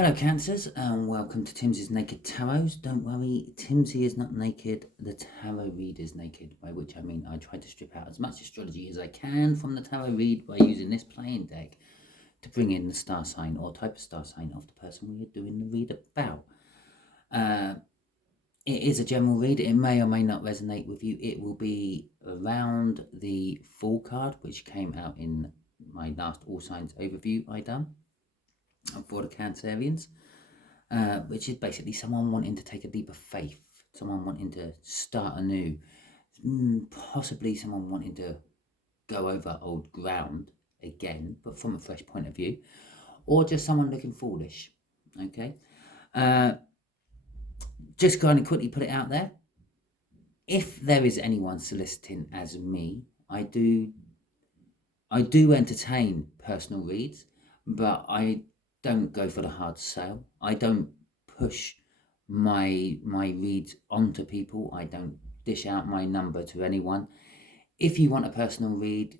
Hello Cancers and welcome to Timsy's Naked Tarot. Don't worry, Timsy is not naked, the tarot read is naked, by which I mean I try to strip out as much astrology as I can from the tarot read by using this playing deck to bring in the star sign or type of star sign of the person we are doing the read about. It is a general read, it may or may not resonate with you. It will be around the Fool card, which came out in my last All Signs overview I done for the Cancerians, which is basically someone wanting to take a leap of faith, someone wanting to start anew, possibly someone wanting to go over old ground again, but from a fresh point of view, or just someone looking foolish. Okay, just kind of quickly put it out there. If there is anyone soliciting as me, I do entertain personal reads, but I don't go for the hard sale. I don't push my reads onto people. I don't dish out my number to anyone. If you want a personal read,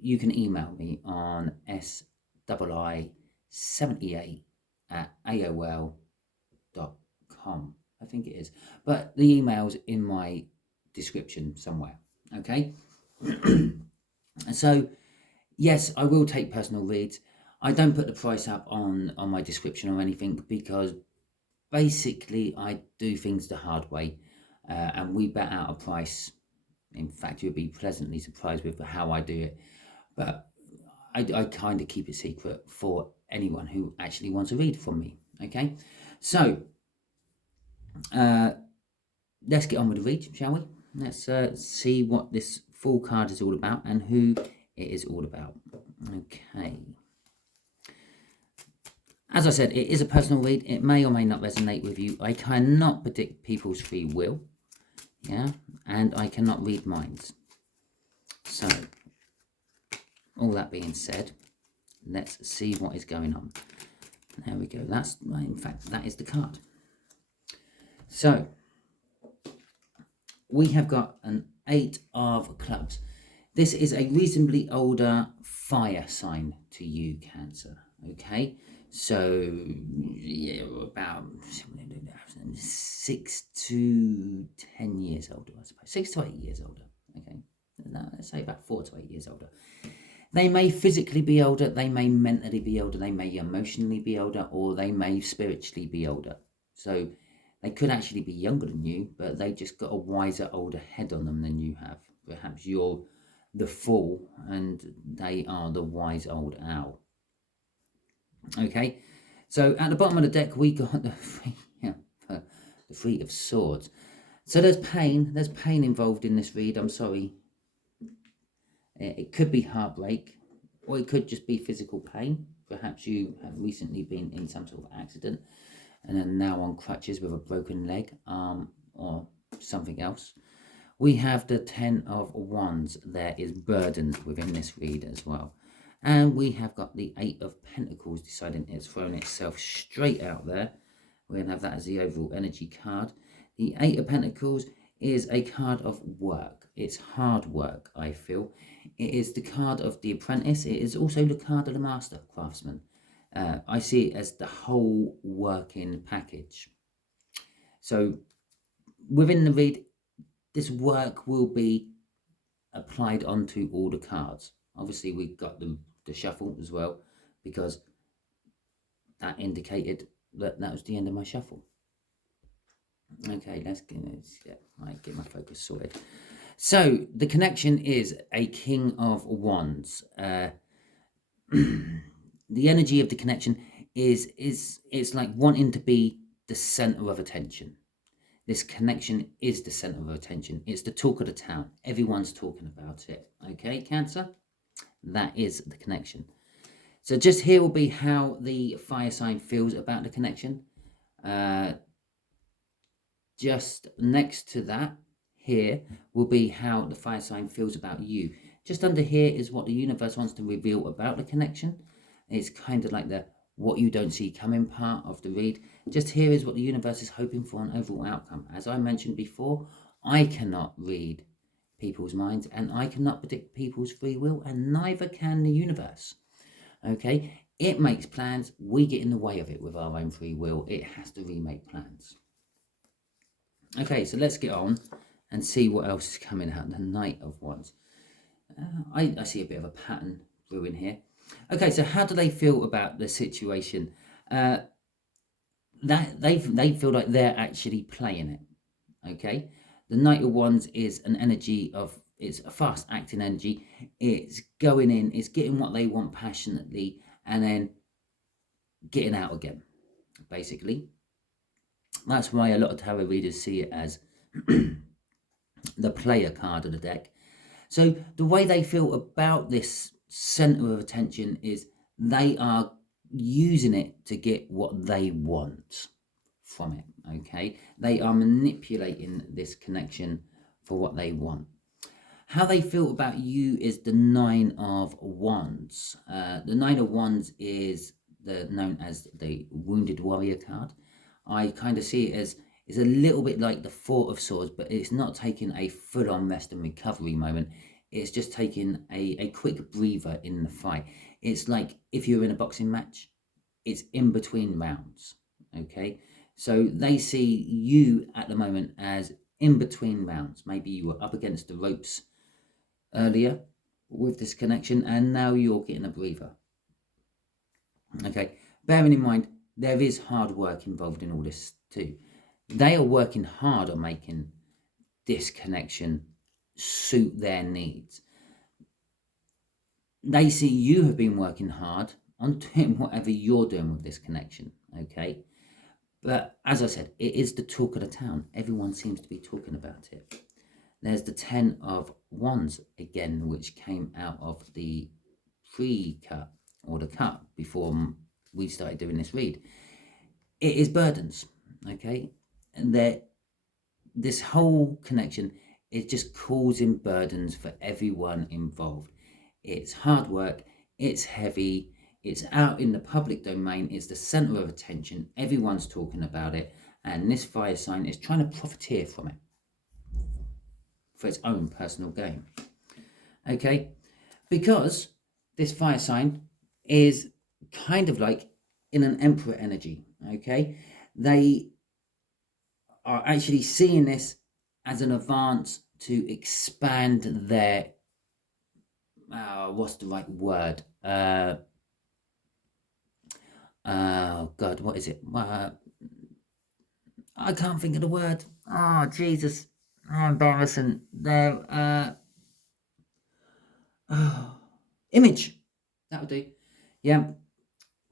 you can email me on sii78@aol.com. I think it is. But the email's in my description somewhere. Okay? So yes, I will take personal reads. I don't put the price up on my description or anything because basically I do things the hard way, and we bet out a price. In fact, you'll be pleasantly surprised with how I do it. But I kind of keep it secret for anyone who actually wants a read from me. Okay, so let's get on with the read, shall we? Let's see what this Fool card is all about and who it is all about. Okay. As I said, it is a personal read. It may or may not resonate with you. I cannot predict people's free will. Yeah. And I cannot read minds. So, all that being said, let's see what is going on. There we go. That's, in fact, that is the card. So, we have got an 8 of clubs. This is a reasonably older fire sign to you, Cancer. Okay, so yeah, about 6 to 10 years older, I suppose. 6 to 8 years older. Okay, now let's say about 4 to 8 years older. They may physically be older, they may mentally be older, they may emotionally be older, or they may spiritually be older. So they could actually be younger than you, but they just got a wiser, older head on them than you have. Perhaps you're the fool and they are the wise old owl. Okay, so at the bottom of the deck we got the Three of Swords. So there's pain involved in this read. I'm sorry, it could be heartbreak, or it could just be physical pain. Perhaps you have recently been in some sort of accident and are now on crutches with a broken leg, arm, or something else. We have the 10 of Wands. There is burden within this read as well. And we have got the 8 of Pentacles deciding it's thrown itself straight out there. We're going to have that as the overall energy card. The 8 of Pentacles is a card of work. It's hard work, I feel. It is the card of the apprentice. It is also the card of the master craftsman. I see it as the whole working package. So within the read, this work will be applied onto all the cards. Obviously, we've got the shuffle as well, because that indicated that was the end of my shuffle. Okay, let's get my focus sorted. So the connection is a King of Wands. The energy of the connection is it's like wanting to be the center of attention. This connection is the center of attention. It's the talk of the town. Everyone's talking about it. Okay, Cancer? That is the connection. So just here will be how the fire sign feels about the connection. Just next to that, here, will be how the fire sign feels about you. Just under here is what the universe wants to reveal about the connection. It's kind of like the what you don't see coming part of the read. Just here is what the universe is hoping for an overall outcome. As I mentioned before, I cannot read people's minds and I cannot predict people's free will, and neither can the universe. Okay, It makes plans. We get in the way of it with our own free will. It has to remake plans. Okay, so let's get on and see what else is coming out. The Knight of Wands. I see a bit of a pattern brewing here. Okay, so how do they feel about the situation? That they feel like they're actually playing it. Okay, the Knight of Wands is an energy of, it's a fast acting energy. It's going in, it's getting what they want passionately, and then getting out again, basically. That's why a lot of tarot readers see it as the player card of the deck. So the way they feel about this center of attention is they are using it to get what they want from it. Okay, they are manipulating this connection for what they want. How they feel about you is the Nine of Wands. The Nine of Wands is known as the Wounded Warrior card. I kind of see it as, it's a little bit like the Four of Swords, but it's not taking a full-on rest and recovery moment. It's just taking a quick breather in the fight. It's like if you're in a boxing match, it's in between rounds. Okay, so they see you at the moment as in between rounds. Maybe you were up against the ropes earlier with this connection, and now you're getting a breather. Okay, bearing in mind there is hard work involved in all this too. They are working hard on making this connection suit their needs. They see you have been working hard on doing whatever you're doing with this connection. Okay, but as I said, it is the talk of the town. Everyone seems to be talking about it. There's the Ten of Wands again, which came out of the pre-cut, or the cut before we started doing this read. It is burdens, okay? And this whole connection is just causing burdens for everyone involved. It's hard work, it's heavy, it's out in the public domain, it's the center of attention, everyone's talking about it, and this fire sign is trying to profiteer from it for its own personal gain. Okay, because this fire sign is kind of like in an emperor energy. Okay, they are actually seeing this as an advance to expand their what's the right word, oh god, what is it, I can't think of the word. Oh Jesus, how embarrassing. Their image, that would do. Yeah,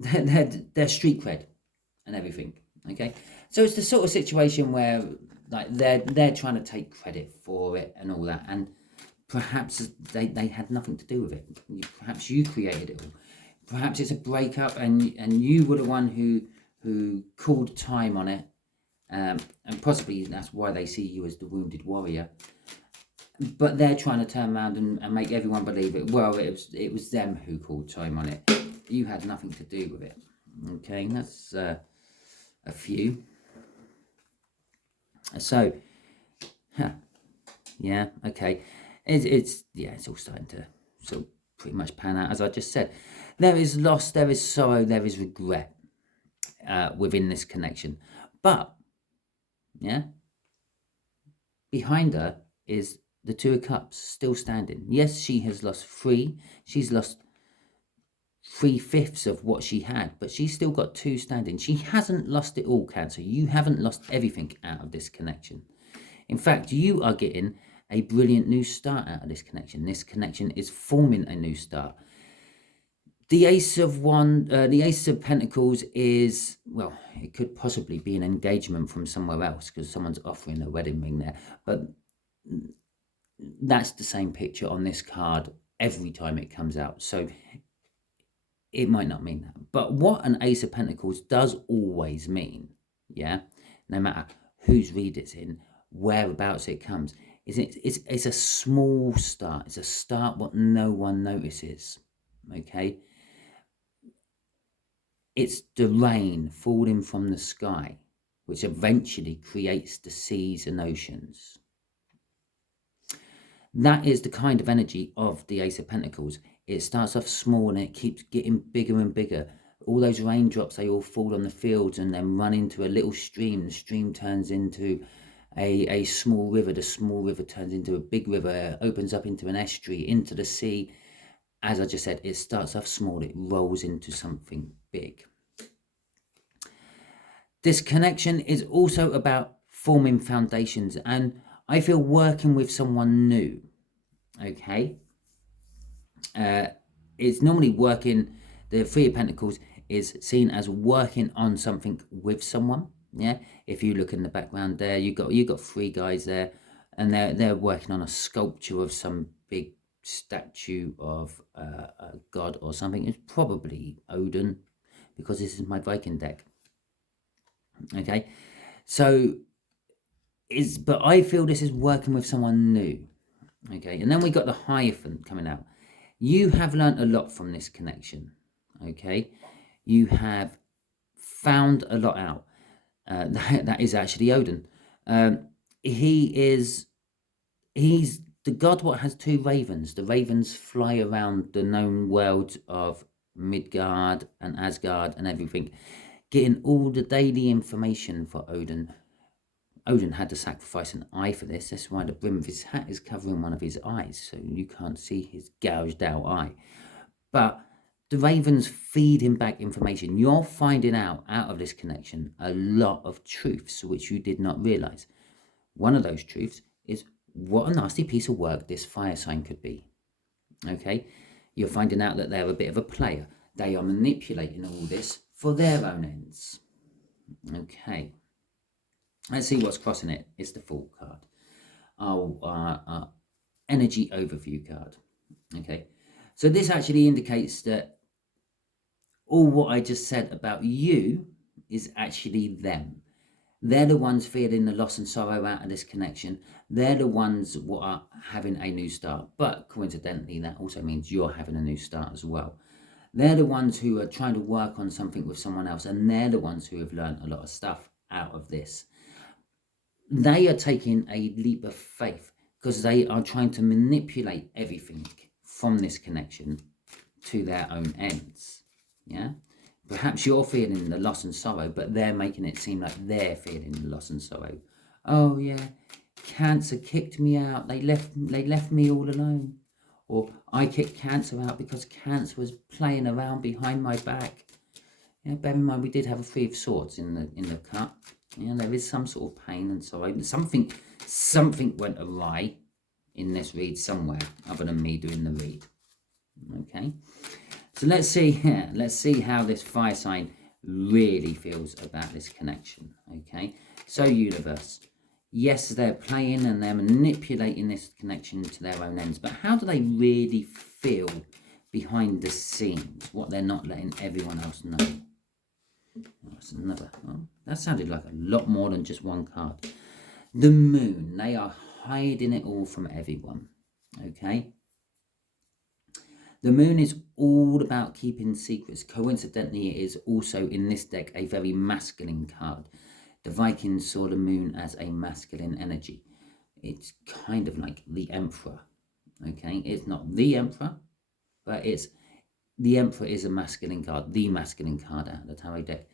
their street cred and everything. Okay, so it's the sort of situation where like they're trying to take credit for it and all that, and perhaps they had nothing to do with it. Perhaps you created it all. Perhaps it's a breakup, and you were the one who called time on it, and possibly that's why they see you as the wounded warrior. But they're trying to turn around and make everyone believe it. Well, it was them who called time on it. You had nothing to do with it. Okay, that's a few. So, yeah, okay. It's all starting to sort of pretty much pan out as I just said. There is loss, there is sorrow, there is regret within this connection. But, yeah, behind her is the Two of Cups still standing. Yes, she has lost 3. She's lost 3/5 of what she had, but she's still got 2 standing. She hasn't lost it all, Cancer. You haven't lost everything out of this connection. In fact, you are getting a brilliant new start out of this connection. This connection is forming a new start. The Ace of Pentacles is, well, it could possibly be an engagement from somewhere else because someone's offering a wedding ring there, but that's the same picture on this card every time it comes out, so it might not mean that. But what an Ace of Pentacles does always mean, yeah, no matter whose read it's in, whereabouts it comes, is it's a small start. It's a start what no one notices, okay? It's the rain falling from the sky, which eventually creates the seas and oceans. That is the kind of energy of the Ace of Pentacles. It starts off small and it keeps getting bigger and bigger all those raindrops, they all fall on the fields and then run into a little stream. The stream turns into a small river. The small river turns into a big river, opens up into an estuary, into the sea. As I just said, it starts off small, it rolls into something big. This connection is also about forming foundations, and I feel working with someone new, okay? It's normally working, the Three of Pentacles is seen as working on something with someone, yeah? If you look in the background there, you got three guys there, and they're working on a sculpture of some big statue of a god or something. It's probably Odin, because this is my Viking deck. Okay, so but I feel this is working with someone new. Okay, and then we got the Hierophant coming out. You have learnt a lot from this connection. Okay, you have found a lot out. That is actually Odin. He's the god what has two ravens. The ravens fly around the known worlds of Midgard and Asgard and everything, getting all the daily information for Odin. Odin had to sacrifice an eye for this. That's why the brim of his hat is covering one of his eyes, so you can't see his gouged out eye. But the ravens feed him back information. You're finding out of this connection a lot of truths which you did not realize. One of those truths is what a nasty piece of work this fire sign could be. Okay, you're finding out that they're a bit of a player. They are manipulating all this for their own ends. Okay, let's see what's crossing it. It's the Fool card. Our energy overview card. Okay, so this actually indicates that all what I just said about you is actually them. They're the ones feeling the loss and sorrow out of this connection. They're the ones what are having a new start. But coincidentally, that also means you're having a new start as well. They're the ones who are trying to work on something with someone else, and they're the ones who have learned a lot of stuff out of this. They are taking a leap of faith because they are trying to manipulate everything from this connection to their own ends. Yeah? Perhaps you're feeling the loss and sorrow, but they're making it seem like they're feeling the loss and sorrow. Oh yeah, Cancer kicked me out. They left me all alone. Or I kicked Cancer out because Cancer was playing around behind my back. Yeah, bear in mind we did have a Three of Swords in the cup. Yeah, there is some sort of pain and sorrow. Something went awry in this read somewhere, other than me doing the read. Okay. So let's see how this fire sign really feels about this connection. Okay, so universe, yes, they're playing and they're manipulating this connection to their own ends, but how do they really feel behind the scenes? What they're not letting everyone else know. That's another. Oh, that sounded like a lot more than just one card. The Moon. They are hiding it all from everyone. Okay. The Moon is all about keeping secrets. Coincidentally, it is also in this deck a very masculine card. The Vikings saw the Moon as a masculine energy. It's kind of like the Emperor. Okay, it's not the Emperor, but the Emperor is a masculine card, the masculine card out of the tarot deck.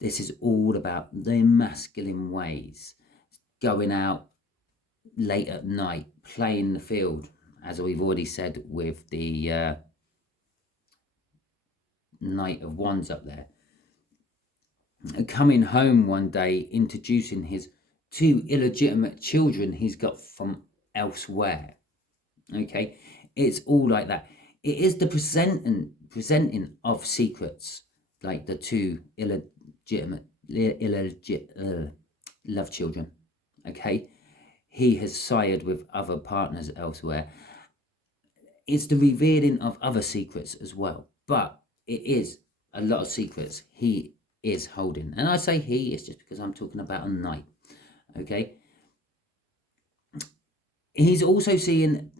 This is all about the masculine ways. Going out late at night, playing the field, as we've already said with the Knight of Wands up there. Coming home one day, introducing his two illegitimate children he's got from elsewhere. Okay, it's all like that. It is the presenting of secrets, like the two illegitimate love children. Okay, he has sired with other partners elsewhere. It's the revealing of other secrets as well, but it is a lot of secrets he is holding. And I say he, it's just because I'm talking about a knight. Okay, he's also seeing,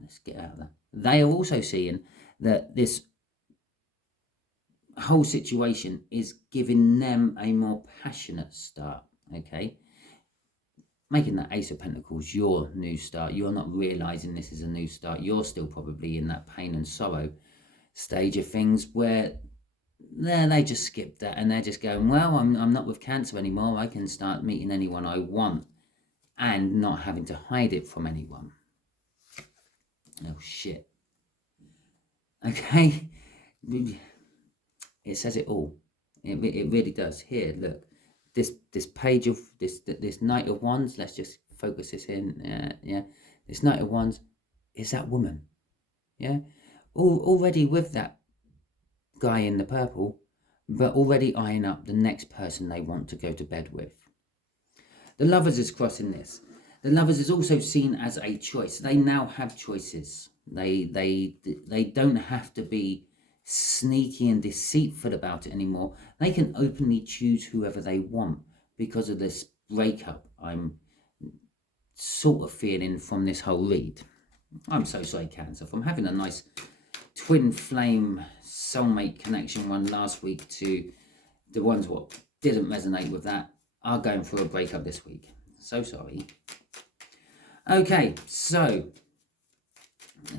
let's get out of that. They are also seeing that this whole situation is giving them a more passionate start. Okay, making that Ace of Pentacles your new start. You're not realizing this is a new start. You're still probably in that pain and sorrow stage of things where they just skipped that, and they're just going, well, I'm not with Cancer anymore. I can start meeting anyone I want and not having to hide it from anyone. Oh, shit. Okay. It says it all. It really does. Here, look. This page of this Knight of Wands. Let's just focus this in. Yeah. This Knight of Wands is that woman. Yeah. Already with that guy in the purple, but already eyeing up the next person they want to go to bed with. The Lovers is crossing this. The Lovers is also seen as a choice. They now have choices. They don't have to be sneaky and deceitful about it anymore. They can openly choose whoever they want because of this breakup I'm sort of feeling from this whole read. I'm so sorry, Cancer, from having a nice twin flame soulmate connection one last week to the ones what didn't resonate with that are going through a breakup this week. So sorry. Okay, so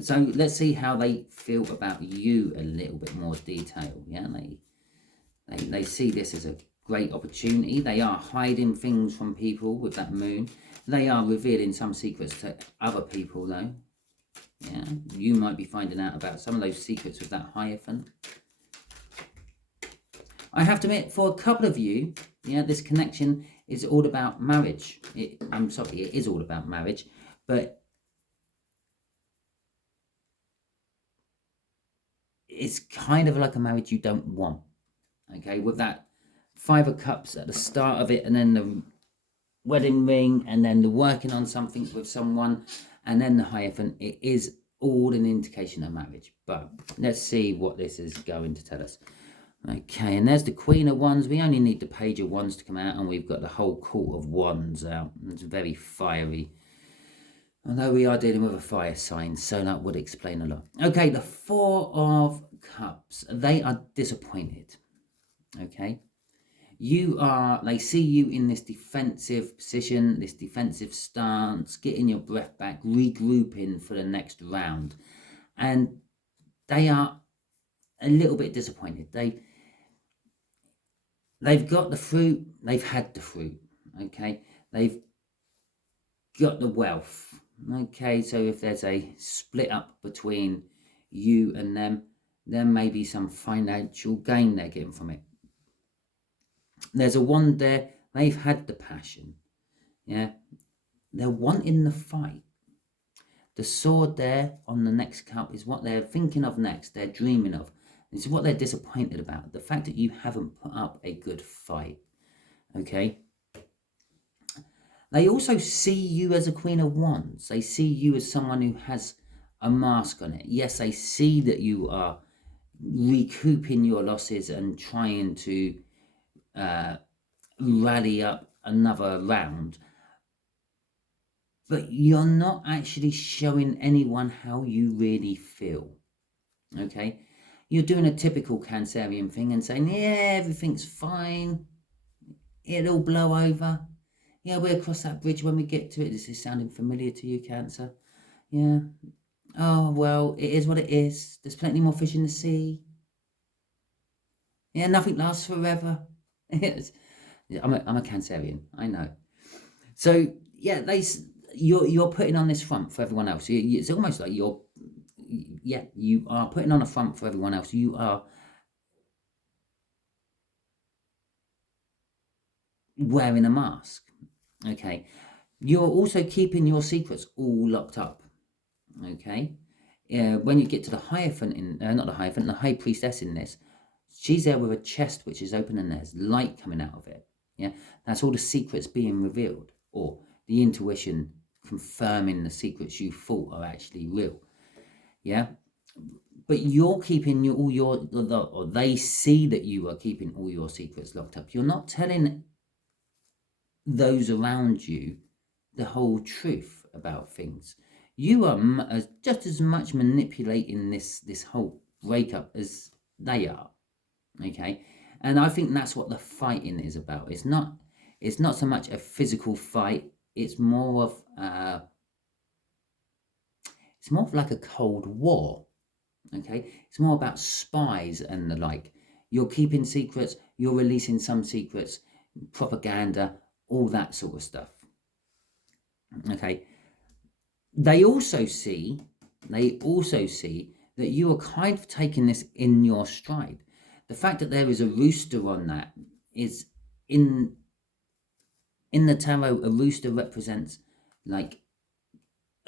let's see how they feel about you a little bit more detail. Yeah, they see this as a great opportunity. They are hiding things from people with that moon. They are revealing some secrets to other people though. Yeah, you might be finding out about some of those secrets with that Hierophant. I have to admit, for a couple of you, yeah, this connection is all about marriage. I'm sorry, it is all about marriage, but it's kind of like a marriage you don't want. Okay, with that Five of Cups at the start of it, and then the wedding ring, and then the working on something with someone, and then the Hierophant. It is all an indication of marriage. But let's see what this is going to tell us. Okay, and there's the Queen of Wands. We only need the Page of Wands to come out, and we've got the whole Court of Wands out. It's very fiery. Although we are dealing with a fire sign, so that would explain a lot. Okay, the Four of Cups. They are disappointed. Okay. They see you in this defensive position, this defensive stance, getting your breath back, regrouping for the next round. And they are a little bit disappointed. They've got the fruit, they've had the fruit, okay? They've got the wealth, okay? So if there's a split up between you and them, there may be some financial gain they're getting from it. There's a wand there, they've had the passion, yeah? They're wanting the fight. The sword there on the next cup is what they're thinking of next, they're dreaming of. This is what they're disappointed about, the fact that you haven't put up a good fight, okay? They also see you as a Queen of Wands. They see you as someone who has a mask on it. Yes, they see that you are recouping your losses and trying to rally up another round. But you're not actually showing anyone how you really feel, okay? You're doing a typical Cancerian thing and saying, yeah, everything's fine. It'll blow over. Yeah, we'll cross that bridge when we get to it. This is sounding familiar to you, Cancer. Yeah. Oh, well, it is what it is. There's plenty more fish in the sea. Yeah, nothing lasts forever. I'm a Cancerian, I know. So, yeah, you're putting on this front for everyone else. It's almost like you are putting on a front for everyone else. You are wearing a mask, okay? You're also keeping your secrets all locked up, okay? When you get to the Hierophant, not the Hierophant, the High Priestess in this, she's there with a chest which is open and there's light coming out of it, yeah? That's all the secrets being revealed, or the intuition confirming the secrets you thought are actually real, yeah? But you're keeping or they see that you are keeping all your secrets locked up. You're not telling those around you the whole truth about things. You are just as much manipulating this whole breakup as they are, okay? And I think that's what the fighting is about. It's not so much a physical fight. It's more of like a Cold War, okay? It's more about spies and the like. You're keeping secrets, you're releasing some secrets, propaganda, all that sort of stuff. Okay. They also see that you are kind of taking this in your stride. The fact that there is a rooster on that is in the tarot. A rooster represents like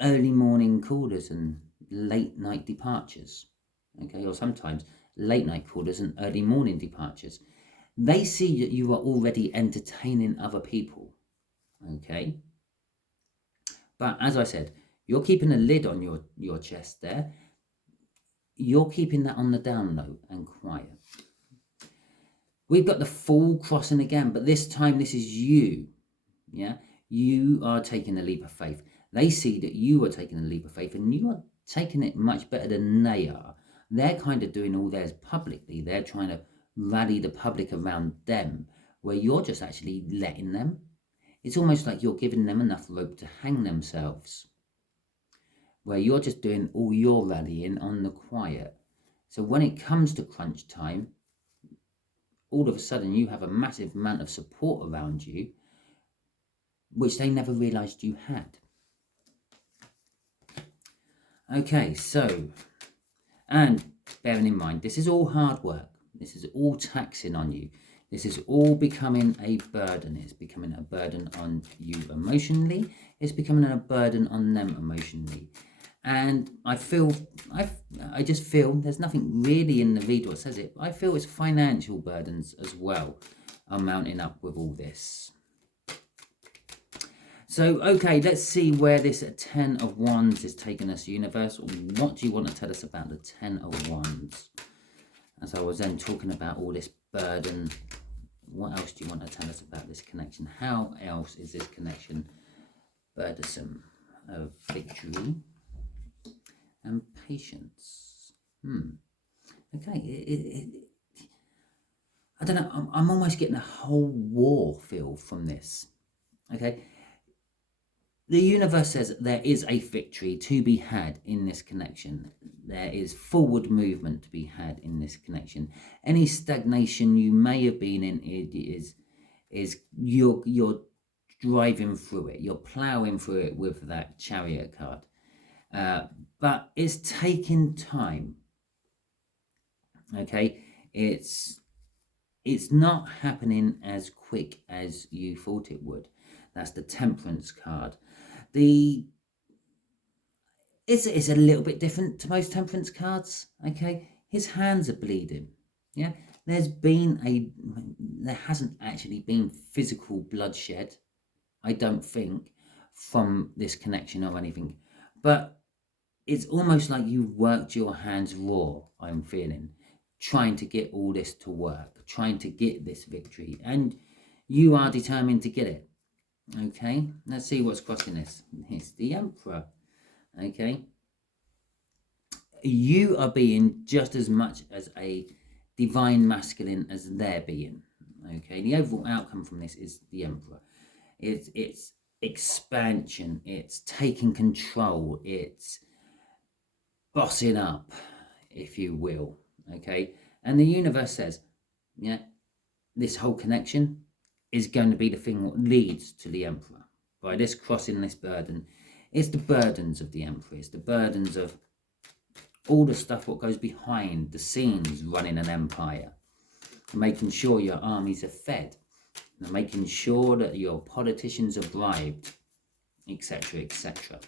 early morning callers and late night departures. Okay, or sometimes late night callers and early morning departures. They see that you are already entertaining other people. Okay, but as I said, you're keeping a lid on your chest there. You're keeping that on the down low and quiet. We've got the Fool crossing again, but this time this is you. Yeah, you are taking a leap of faith. They see that you are taking a leap of faith, and you are taking it much better than they are. They're kind of doing all theirs publicly. They're trying to rally the public around them, where you're just actually letting them. It's almost like you're giving them enough rope to hang themselves, where you're just doing all your rallying on the quiet. So when it comes to crunch time, all of a sudden you have a massive amount of support around you, which they never realised you had. Okay, so, and bearing in mind, this is all hard work. This is all taxing on you. This is all becoming a burden. It's becoming a burden on you emotionally. It's becoming a burden on them emotionally. And I just feel there's nothing really in the read that says it. I feel it's financial burdens as well are mounting up with all this. So, okay, let's see where this 10 of Wands is taking us, universe. What do you want to tell us about the 10 of Wands? As I was then talking about all this burden, what else do you want to tell us about this connection? How else is this connection burdensome? Of victory and patience. Okay, I don't know, I'm almost getting a whole war feel from this. Okay, the universe says there is a victory to be had in this connection. There is forward movement to be had in this connection. Any stagnation you may have been in is you're driving through it. You're ploughing through it with that Chariot card. But it's taking time. Okay, it's not happening as quick as you thought it would. That's the Temperance card. It's a little bit different to most Temperance cards. Okay, his hands are bleeding. Yeah, there hasn't actually been physical bloodshed, I don't think, from this connection or anything, but it's almost like you've worked your hands raw, I'm feeling, trying to get all this to work, trying to get this victory, and you are determined to get it. Okay, let's see what's crossing this. It's the Emperor. Okay, you are being just as much as a divine masculine as they're being. Okay, the overall outcome from this is the Emperor. It's expansion, it's taking control, it's bossing up, if you will. Okay, and the universe says, yeah, this whole connection is going to be the thing that leads to the Emperor. By this crossing this burden, it's the burdens of the Emperor, it's the burdens of all the stuff what goes behind the scenes running an empire, making sure your armies are fed, making sure that your politicians are bribed, etc., etc.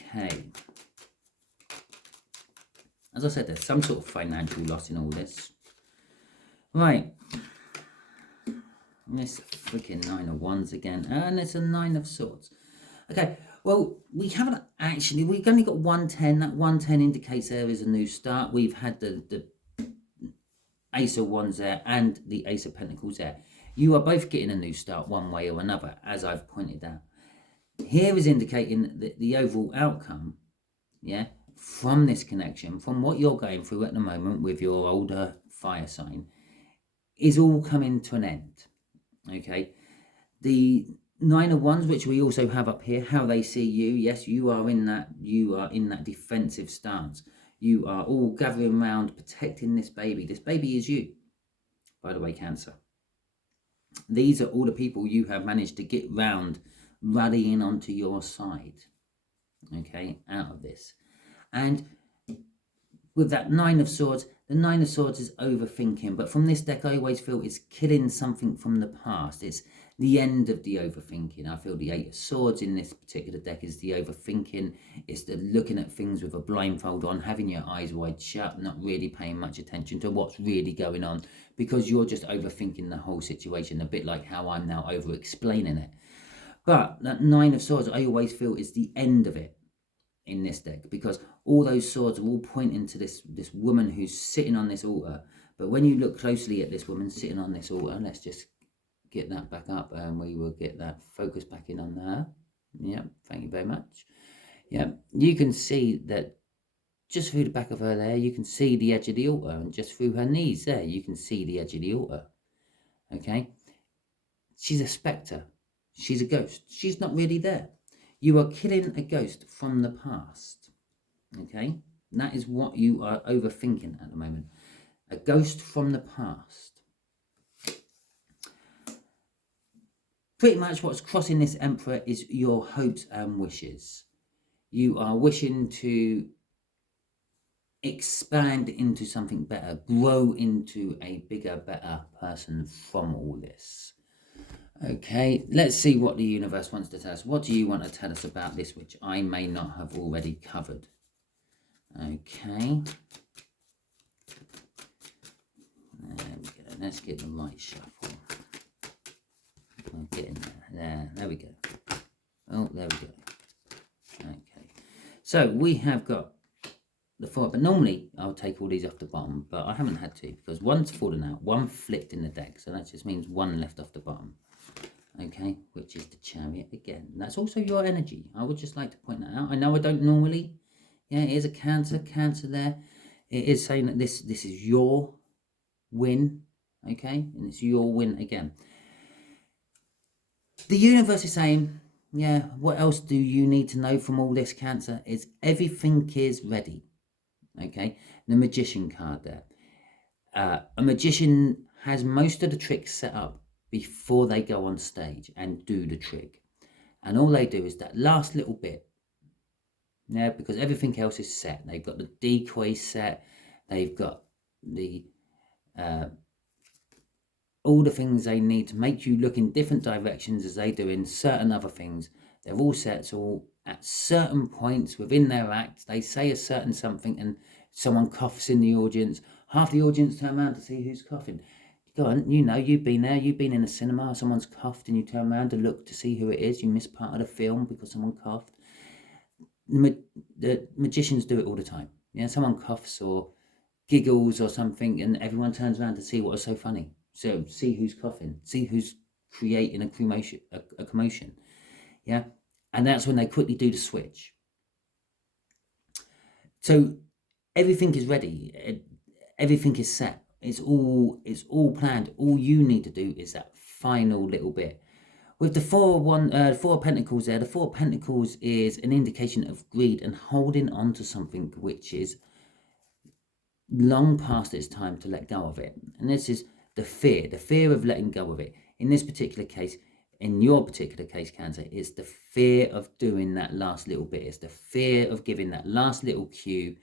Okay. As I said, there's some sort of financial loss in all this. Right. This freaking 9 of Wands again. And it's a 9 of Swords. Okay. Well, we've only got 110. That 110 indicates there is a new start. We've had the Ace of Wands there and the Ace of Pentacles there. You are both getting a new start one way or another, as I've pointed out. Here is indicating that the overall outcome, yeah, from this connection, from what you're going through at the moment with your older fire sign, is all coming to an end. Okay, the 9 of Wands, which we also have up here, how they see you. Yes, you are in that defensive stance. You are all gathering around, protecting this baby. This baby is you, by the way, Cancer. These are all the people you have managed to get round, rallying onto your side, okay, out of this. And with that Nine of Swords, the Nine of Swords is overthinking, but from this deck I always feel it's killing something from the past. It's the end of the overthinking. I feel the Eight of Swords in this particular deck is the overthinking. It's the looking at things with a blindfold on, having your eyes wide shut, not really paying much attention to what's really going on, because you're just overthinking the whole situation, a bit like how I'm now over-explaining it. But that Nine of Swords, I always feel, is the end of it in this deck, because all those swords are all pointing to this woman who's sitting on this altar. But when you look closely at this woman sitting on this altar, let's just get that back up and we will get that focus back in on her. Yeah, thank you very much. Yeah, you can see that just through the back of her there, you can see the edge of the altar, and just through her knees there, you can see the edge of the altar. Okay, she's a spectre. She's a ghost. She's not really there. You are killing a ghost from the past, okay? And that is what you are overthinking at the moment. A ghost from the past. Pretty much what's crossing this Emperor is your hopes and wishes. You are wishing to expand into something better, grow into a bigger, better person from all this. Okay, let's see what the universe wants to tell us. What do you want to tell us about this, which I may not have already covered? Okay. There we go. Let's get the right shuffle. I'll get in there. There we go. Oh, there we go. Okay. So we have got the four, but normally I'll take all these off the bottom, but I haven't had to, because one's fallen out, one flipped in the deck, so that just means one left off the bottom. Okay, which is the Chariot again. And that's also your energy. I would just like to point that out. I know I don't normally. Yeah, it is a Cancer there. It is saying that this is your win. Okay, and it's your win again. The universe is saying, yeah, what else do you need to know from all this, Cancer? Is everything is ready. Okay, the Magician card there. A magician has most of the tricks set up before they go on stage and do the trick, and all they do is that last little bit. Yeah, because everything else is set. They've got the decoy set, they've got the all the things they need to make you look in different directions as they do in certain other things. They're all set, so at certain points within their act they say a certain something and someone coughs in the audience. Half the audience turn around to see who's coughing. Go on, you know, you've been there, you've been in a cinema, someone's coughed and you turn around to look to see who it is. You miss part of the film because someone coughed. The magicians do it all the time. Yeah, someone coughs or giggles or something and everyone turns around to see what is so funny. So see who's coughing, see who's creating a commotion. Yeah, and that's when they quickly do the switch. So everything is ready, everything is set. It's all planned. All you need to do is that final little bit. With the Four of Pentacles there, the Four of Pentacles is an indication of greed and holding on to something which is long past its time to let go of it. And this is the fear of letting go of it. In this particular case, in your particular case, Cancer, it's the fear of doing that last little bit. It's the fear of giving that last little cue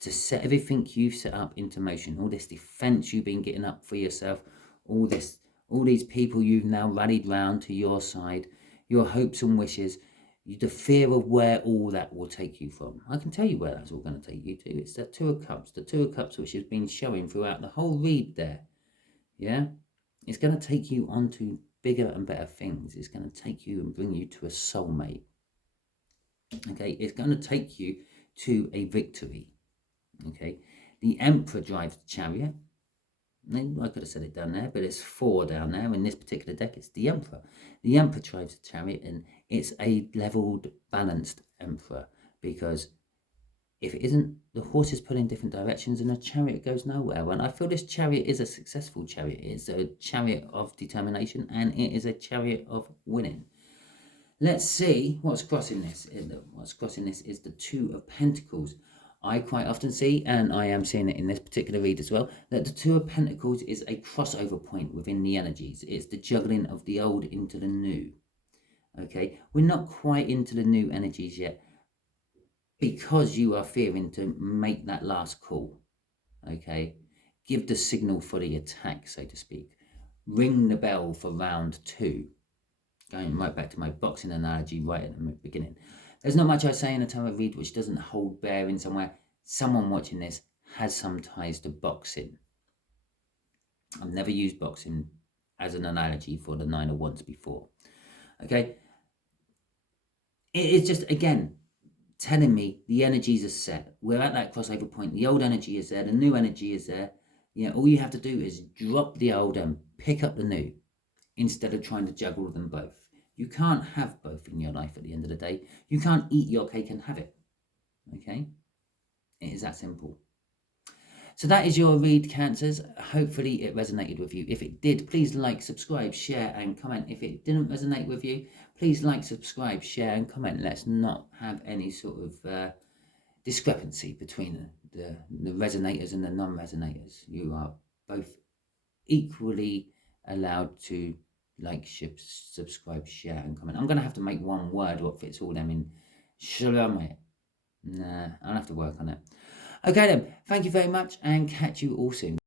to set everything you've set up into motion, all this defense you've been getting up for yourself, all these people you've now rallied round to your side, your hopes and wishes, the fear of where all that will take you from. I can tell you where that's all going to take you to. It's the Two of Cups, which has been showing throughout the whole read there. Yeah, it's going to take you onto bigger and better things. It's going to take you and bring you to a soulmate. Okay, it's going to take you to a victory. Okay, the Emperor drives the Chariot. I could have said it down there, but it's 4 down there. In this particular deck, it's the Emperor. The Emperor drives the Chariot, and it's a leveled, balanced Emperor, because if it isn't, the horse is pulling different directions and the Chariot goes nowhere. And I feel this Chariot is a successful Chariot. It's a Chariot of determination, and it is a Chariot of winning. Let's see what's crossing this. What's crossing this is the Two of Pentacles. I quite often see, and I am seeing it in this particular read as well, that the Two of Pentacles is a crossover point within the energies. It's the juggling of the old into the new. Okay, we're not quite into the new energies yet because you are fearing to make that last call. Okay, give the signal for the attack, so to speak. Ring the bell for round 2. Going right back to my boxing analogy right at the beginning. There's not much I say in a tarot read which doesn't hold bearing somewhere. Someone watching this has some ties to boxing. I've never used boxing as an analogy for the Nine of Wands before. Okay? It is just, again, telling me the energies are set. We're at that crossover point. The old energy is there. The new energy is there. You know, all you have to do is drop the old and pick up the new instead of trying to juggle them both. You can't have both in your life at the end of the day. You can't eat your cake and have it. Okay? It is that simple. So that is your read, Cancers. Hopefully it resonated with you. If it did, please like, subscribe, share and comment. If it didn't resonate with you, please like, subscribe, share and comment. Let's not have any sort of discrepancy between the resonators and the non-resonators. You are both equally allowed to like, subscribe, share and comment. I'm going to have to make one word what fits all them in. Shalom. Nah, I'll have to work on it. Okay then, thank you very much and catch you all soon.